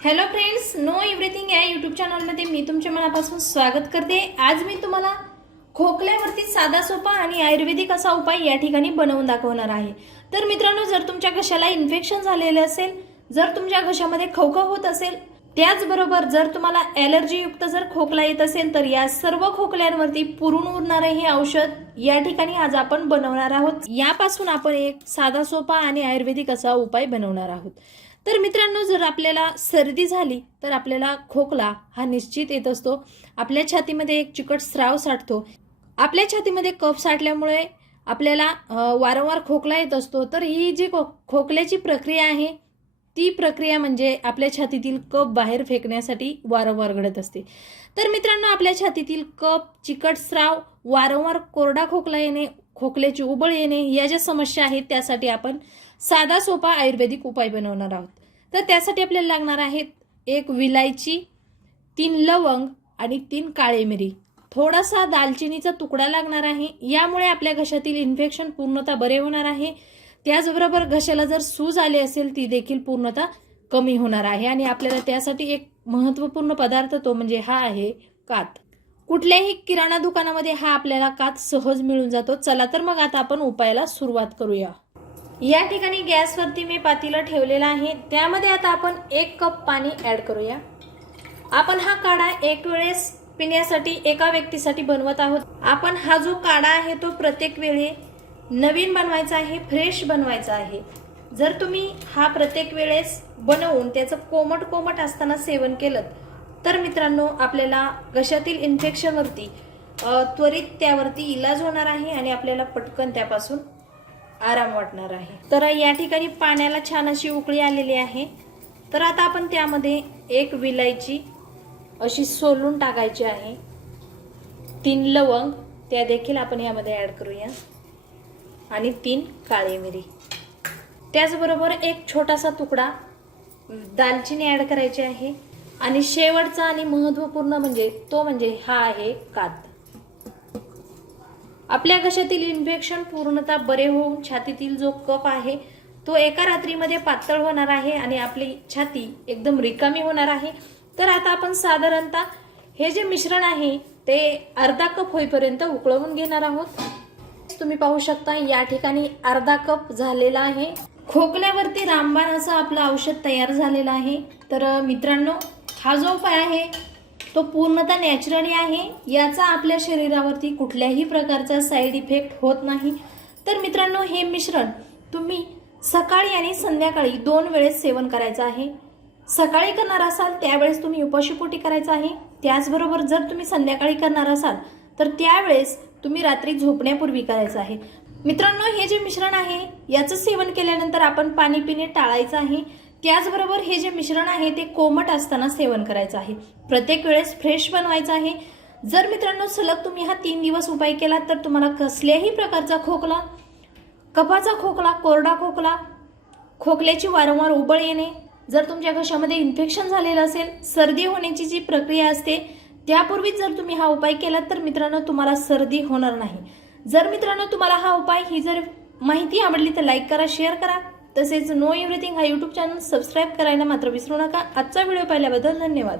Hello friends, know everything या YouTube चॅनलमध्ये मी तुमच्या मनापासून स्वागत करते। आज मी तुम्हाला खोकल्यावरती साधा सोपा आणि आयुर्वेदिक असा उपाय या ठिकाणी बनवून दाखवणार आहे। तर मित्रांनो, जर तुमच्या घशाला इन्फेक्शन झालेले असेल, जर तुमच्या घशामध्ये खवखव होत असेल, त्याचबरोबर जर तुम्हाला ॲलर्जी युक्त जर खोकला येत असेल, तर या सर्व खोकल्यांवरती पुरून उरणारे हे औषध या ठिकाणी आज आपण बनवणार आहोत। यापासून आपण एक साधा सोपा आणि आयुर्वेदिक असा उपाय बनवणार आहोत। तर मित्रांनो, जर आपल्याला सर्दी झाली तर आपल्याला खोकला हा निश्चित येत असतो। आपल्या छातीमध्ये एक चिकट स्राव साठतो। आपल्या छातीमध्ये कफ साठल्यामुळे आपल्याला वारंवार खोकला येत असतो। तर ही जी खोकल्याची प्रक्रिया आहे, ती प्रक्रिया म्हणजे आपल्या छातीतील कफ बाहेर फेकण्यासाठी वारंवार घडत असते। तर मित्रांनो, आपल्या छातीतील कफ, चिकट स्राव, वारंवार कोरडा खोकला येणे, खोकल्याची उबळ येणे या ज्या समस्या आहेत, त्यासाठी आपण साधा सोपा आयुर्वेदिक उपाय बनवणार आहोत। तर त्यासाठी आपल्याला लागणार आहेत 1 विलायची, 3 लवंग आणि 3 काळी मिरी, थोडासा दालचिनीचा तुकडा लागणार आहे। यामुळे आपल्या घशातील इन्फेक्शन पूर्णतः बरे होणार आहे। त्याचबरोबर घशाला जर सूज आली असेल, ती देखील पूर्णतः कमी होणार आहे। आणि आपल्याला त्यासाठी एक महत्त्वपूर्ण पदार्थ तो म्हणजे हा आहे कात। कुठल्याही किराणा दुकानामध्ये हा आपल्याला कात सहज मिळून जातो। चला तर मग आता आपण उपायाला सुरुवात करूया। या ठिकाणी गॅसवरती मी पातेलं ठेवलेलं आहे। त्यामध्ये आता आपण 1 कप पाणी ॲड करूया। आपण हा काढा एक वेळेस पिण्यासाठी एका व्यक्तीसाठी बनवत आहोत। आपण हा जो काढा आहे तो प्रत्येक वेळी नवीन बनवायचा आहे, फ्रेश बनवायचा आहे। जर तुम्ही हा प्रत्येक वेळेस बनवून त्याचं कोमट कोमट असताना सेवन केलं तर मित्रांनो, आपल्याला घशातील इन्फेक्शनवरती त्वरित त्यावरती इलाज होणार आहे आणि आपल्याला पटकन त्यापासून आराम वाटणार आहे। तर या ठिकाणी पाण्याला छान अशी उकळी आलेली आहे। तर आता आपण त्यामध्ये 1 विलायची अशी सोलून टाकायची आहे। 3 लवंग त्या देखील आपण यामध्ये ॲड करूया आणि 3 काळी मिरी, त्याचबरोबर एक छोटासा तुकडा दालचिनी ॲड करायची आहे। आणि शेवटचा आणि महत्त्वपूर्ण म्हणजे हा आहे कात। आपल्या घशातील इन्फेक्शन पूर्णतः बरे होऊन छातीतील जो कफ आहे तो एका रात्रीमध्ये पातळ होणार आहे आणि आपली छाती एकदम रिकामी होणार आहे। तर आता आपण साधारणतः हे जे मिश्रण आहे ते अर्धा कप होईपर्यंत उकळवून घेणार आहोत। तुम्ही पाहू शकता या ठिकाणी अर्धा कप झालेला आहे। खोकल्यावरती रामबाण असं आपलं औषध तयार झालेलं आहे। तर मित्रांनो, हा जो उपाय आहे तो पूर्णतः नॅचरली आहे। याचा आपल्या शरीरावरती कुठल्याही प्रकारचा साईड इफेक्ट होत नाही। तर मित्रांनो, हे मिश्रण तुम्ही सकाळी आणि संध्याकाळी 2 वेळेस सेवन करायचं आहे। सकाळी करणार असाल त्यावेळेस तुम्ही उपाशीपोटी करायचं आहे। त्याचबरोबर जर तुम्ही संध्याकाळी करणार असाल तर त्यावेळेस तुम्ही रात्री झोपण्यापूर्वी करायचं आहे। मित्रांनो, हे जे मिश्रण आहे याचं सेवन केल्यानंतर आपण पाणी पिणे टाळायचं आहे। त्याचबरोबर हे जे मिश्रण आहे ते कोमट असताना सेवन करायचं आहे। प्रत्येक वेळेस फ्रेश बनवायचं आहे। जर मित्रांनो सलग तुम्ही हा 3 दिवस उपाय केला तर तुम्हाला कसल्याही प्रकारचा खोकला, कफाचा खोकला, कोरडा खोकला, खोकल्याची वारंवार उबळ येणे, जर तुमच्या घशामध्ये इन्फेक्शन झालेलं असेल, सर्दी होण्याची जी प्रक्रिया असते त्यापूर्वीच जर तुम्ही हा उपाय केला तर मित्रांनो तुम्हाला सर्दी होणार नाही। जर मित्रांनो तुम्हाला हा उपाय, ही जर माहिती आवडली तर लाईक करा, शेअर करा। तसेच नो एव्हरीथिंग हा यूट्यूब चॅनल सबस्क्राईब करायला मात्र विसरू नका। आजचा व्हिडिओ पाहिल्याबद्दल धन्यवाद।